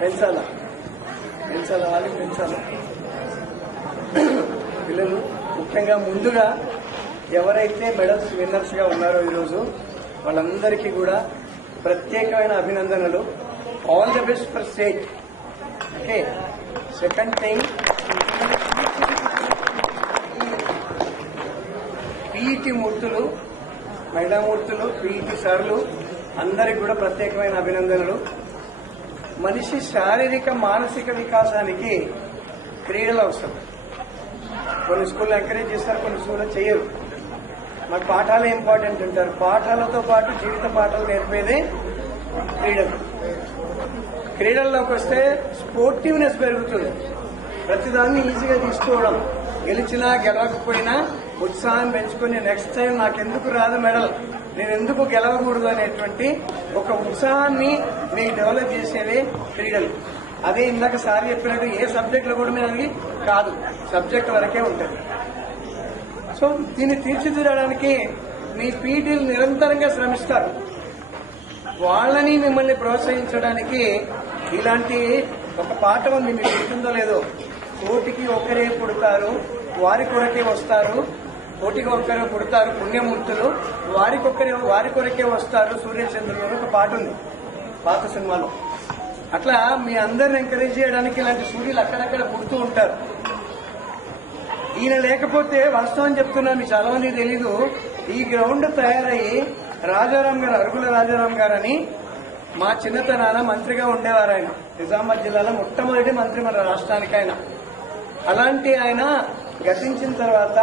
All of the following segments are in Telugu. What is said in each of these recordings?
పెంచాలా? పెంచాలా వాళ్ళకి పెంచాలా? పిల్లలు ముఖ్యంగా ముందుగా ఎవరైతే మెడల్స్ విన్నర్స్గా ఉన్నారో ఈరోజు వాళ్ళందరికీ కూడా ప్రత్యేకమైన అభినందనలు. All the best for state okay second thing PET మూర్తులు మహిళా మూర్తులు పీఈటి సార్లు అందరికి కూడా ప్రత్యేకమైన అభినందనలు. మనిషి శారీరక మానసిక వికాసానికి క్రీడలు అవసరం. కొన్ని స్కూల్లో ఎంకరేజ్ చేస్తారు కొన్ని స్కూల్లో చేయరు. మాకు పాఠాలే ఇంపార్టెంట్ అంటారు. పాఠాలతో పాటు జీవిత పాఠాలు నేర్పేదే క్రీడలు. క్రీడల్లోకి వస్తే స్పోర్టివ్నెస్ పెరుగుతుంది. ప్రతిదాన్ని ఈజీగా తీసుకోవడం. గెలిచినా గెలవకపోయినా ఉత్సాహం పెంచుకుని నెక్స్ట్ టైం నాకెందుకు రాదు మెడల్ నేను ఎందుకు గెలవకూడదు అనేటువంటి ఒక ఉత్సాహాన్ని మీకు డెవలప్ చేసేవే క్రీడలు. అదే ఇందాక సార్ చెప్పినట్టు ఏ సబ్జెక్టులో కూడా అది కాదు. సబ్జెక్ట్ వరకే ఉంటుంది. సో దీన్ని తీర్చిదిద్దడానికి మీ పీటీలు నిరంతరంగా శ్రమిస్తారు. వాళ్ళని మిమ్మల్ని ప్రోత్సహించడానికి ఇలాంటి ఒక పాఠం మీకు గుర్తుందో లేదో కోటికి ఒకరే పుడతారు వారి కొరకే వస్తారు. కోటికి ఒక్కరే పుడతారు పుణ్యమూర్తులు వారికొక్కరే వారి కొరకే వస్తారు సూర్యచంద్రులు ఒక పాట ఉంది పాత సినిమాలో. అట్లా మీ అందరిని ఎంకరేజ్ చేయడానికి ఇలాంటి సూర్యులు అక్కడక్కడ పుడుతూ ఉంటారు. ఈయన లేకపోతే వాస్తవం చెప్తున్నా మీ చాలా మందికి తెలీదు. ఈ గ్రౌండ్ తయారయ్యి రాజారాం గారు అరుగుల రాజారాం గారు అని మా చిన్నతనాన మంత్రిగా ఉండేవారు ఆయన. నిజామాబాద్ జిల్లాలో మొట్టమొదటి మంత్రి మన రాష్ట్రానికి ఆయన. అలాంటి ఆయన గతించిన తర్వాత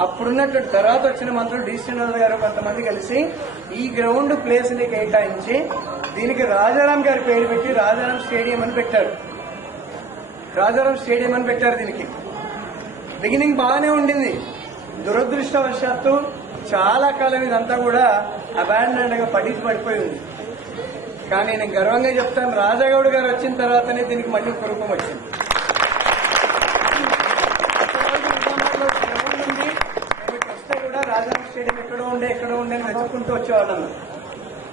అప్పుడున్నటువంటి తర్వాత వచ్చిన మంత్రులు డి. శ్రీనివాస్ గారు కొంతమంది కలిసి ఈ గ్రౌండ్ ప్లేస్ని కేటాయించి దీనికి రాజారాం గారి పేరు పెట్టి రాజారాం స్టేడియం అని పెట్టారు. రాజారాం స్టేడియం అని పెట్టారు దీనికి. బిగినింగ్ బాగానే ఉండింది. దురదృష్టవశాత్తు చాలా కాలం ఇదంతా కూడా అబాండెండ్గా పడి పడిపోయి ఉంది. కానీ నేను గర్వంగా చెప్తాను రాజాగౌడ్ గారు వచ్చిన తర్వాతనే దీనికి మళ్ళీ ఒక వచ్చింది. రాజారాం ఎక్కడో ఉండే ఎక్కడో ఉండే అని వెతుక్కుంటూ వచ్చేవాళ్ళం.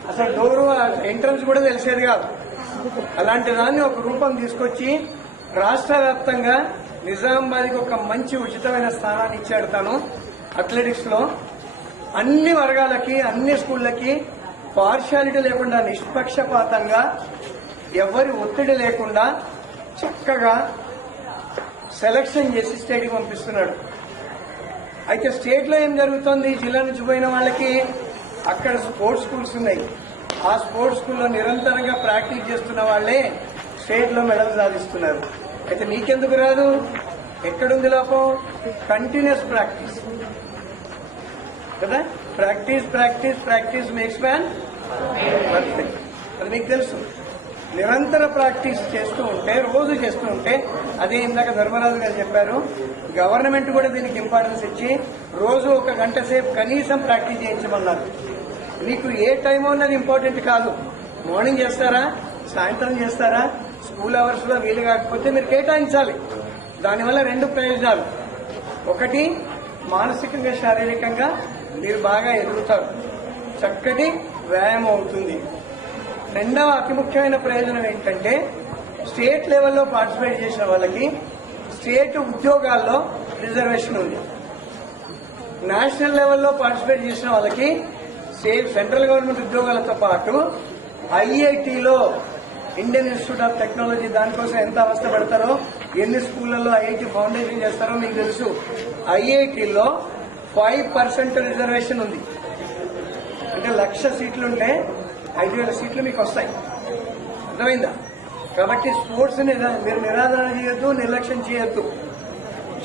అసలు డోరు ఎంట్రన్స్ కూడా తెలిసేది కాదు. అలాంటి దాన్ని ఒక రూపం తీసుకొచ్చి రాష్ట్ర వ్యాప్తంగా నిజామాబాద్కి ఒక మంచి ఉచితమైన స్థానాన్ని ఇచ్చాడు తను. అథ్లెటిక్స్లో అన్ని వర్గాలకి అన్ని స్కూళ్ళకి పార్షాలిటీ లేకుండా నిష్పక్షపాతంగా ఎవరి ఒత్తిడి లేకుండా చక్కగా సెలక్షన్ చేసి స్టేట్కి పంపిస్తున్నాడు. అయితే స్టేట్లో ఏం జరుగుతోంది? జిల్లా నుంచి పోయిన వాళ్ళకి అక్కడ స్పోర్ట్స్ స్కూల్స్ ఉన్నాయి. ఆ స్పోర్ట్స్ స్కూల్లో నిరంతరంగా ప్రాక్టీస్ చేస్తున్న వాళ్ళే స్టేట్లో మెడల్ సాధిస్తున్నారు. అయితే మీకెందుకు రాదు? ఎక్కడుంది లోపం? Continuous practice. కదా? Practice practice practice makes man? Perfect అది మీకు తెలుసు. నిరంతర ప్రాక్టీస్ చేస్తూ ఉంటే రోజు చేస్తూ ఉంటే అదే ఇందాక ధర్మరాజు గారు చెప్పారు గవర్నమెంట్ కూడా దీనికి ఇంపార్టెన్స్ ఇచ్చి రోజు ఒక గంట సేపు కనీసం ప్రాక్టీస్ చేయించమన్నారు. మీకు ఏ టైం ఉన్నది ఇంపార్టెంట్ కాదు. మార్నింగ్ చేస్తారా? సాయంత్రం చేస్తారా? స్కూల్ అవర్స్లో వీలు కాకపోతే మీరు కేటాయించాలి. దానివల్ల రెండు ప్రయోజనాలు. ఒకటి మానసికంగా శారీరకంగా మీరు బాగా ఎదుగుతారు. చక్కటి వ్యాయామం అవుతుంది. రెండవ అతి ముఖ్యమైన ప్రయోజనం ఏంటంటే స్టేట్ లెవెల్లో పార్టిసిపేట్ చేసిన వాళ్ళకి స్టేట్ ఉద్యోగాల్లో రిజర్వేషన్ ఉంది. నేషనల్ లెవెల్లో పార్టిసిపేట్ చేసిన వాళ్ళకి స్టేట్ సెంట్రల్ గవర్నమెంట్ ఉద్యోగాలతో పాటు ఐఐటిలో ఇండియన్ ఇన్స్టిట్యూట్ ఆఫ్ టెక్నాలజీ దానికోసం ఎంత అవస్థ పడతారో ఎన్ని స్కూళ్ళలో ఐఐటి ఫౌండేషన్ చేస్తారో మీకు తెలుసు. ఐఐటిలో ఫైవ్ పర్సెంట్ రిజర్వేషన్ ఉంది. అంటే లక్ష సీట్లుంటే ఐదు వేల సీట్లు మీకు వస్తాయి. అర్థమైందా? కాబట్టి స్పోర్ట్స్ మీరు నిరాదరణ చేయొద్దు నిర్లక్ష్యం చేయొద్దు.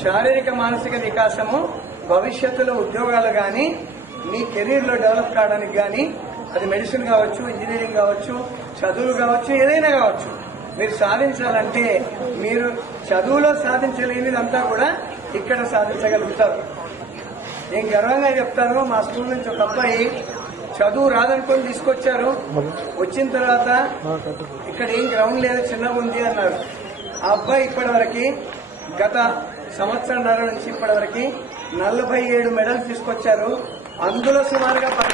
శారీరక మానసిక వికాసము భవిష్యత్తులో ఉద్యోగాలు కానీ మీ కెరీర్లో డెవలప్ కావడానికి కానీ అది మెడిసిన్ కావచ్చు ఇంజనీరింగ్ కావచ్చు చదువులు కావచ్చు ఏదైనా కావచ్చు. మీరు సాధించాలంటే మీరు చదువులో సాధించలేనిదంతా కూడా ఇక్కడ సాధించగలుగుతారు. నేను గర్వంగా చెప్తాను మా స్కూల్ నుంచి ఒక అబ్బాయి చదువు రాదనుకొని తీసుకొచ్చారు. వచ్చిన తర్వాత ఇక్కడ ఏం గ్రౌండ్ లేదు చిన్నగా ఉంది అన్నారు. ఆ అబ్బాయి ఇప్పటి వరకు గత సంవత్సరంన్నర నుంచి ఇప్పటి వరకు నలభై ఏడు మెడల్స్ తీసుకొచ్చారు. అందులో సుమారుగా పది